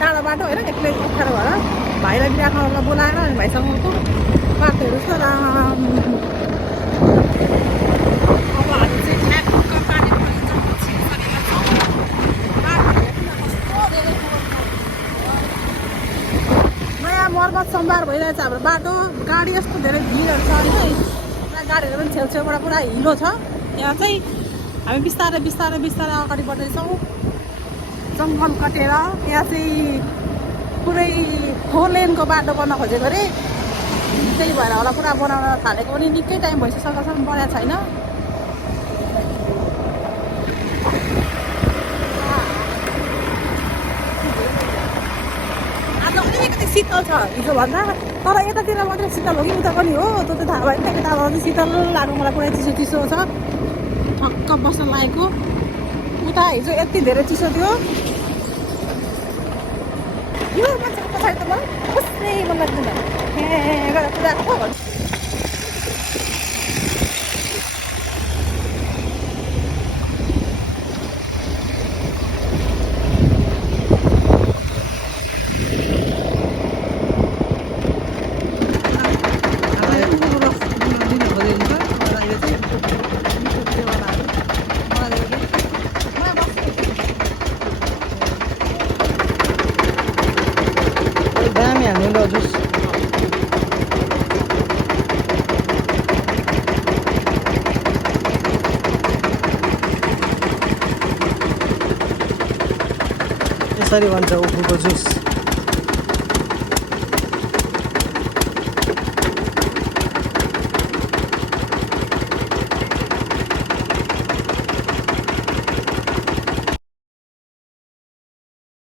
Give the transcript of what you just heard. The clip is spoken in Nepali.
टाढो बाटो होइन एक्लै अप्ठ्यारो भएर भाइलाई बिराख्नलाई बोलाएर अनि भाइसँग बाटोहरू छ अब हामी चाहिँ ठ्याक्क पानी नयाँ मर्मत सम्भार भइरहेछ हाम्रो बाटो गाडी यस्तो धेरै भिडहरू छ होइन पुरा गाडीहरू पनि छेउछेउबाट पुरा हिलो छ यहाँ चाहिँ हामी बिस्तारै बिस्तारै बिस्तारै अगाडि बढ्दैछौँ जङ्गल कटेर यहाँ चाहिँ पुरै 4 लेनको बाटो बन्न खोजेको अरे त्यही भएर होला पुरा बनाउन थालेको पनि निकै टाइम भइसक्यो सरकारसम्म बढाएको छैन आज अलिकति शीतल छ हिजोभन्दा तर यतातिर मात्रै शीतल हो कि उता पनि हो त्यो त थाहा भएन यता चाहिँ शीतल लाग्नु मलाई पुरै चिसो चिसो छ ठक्क बस्न लागेको उता हिजो यति धेरै चिसो थियो यो मान्छेको पछाडि त मलाई बस्नै मन लाग्दैन पुरा दामी हाल्नु ल जुस यसरी भन्छ उखुको जुस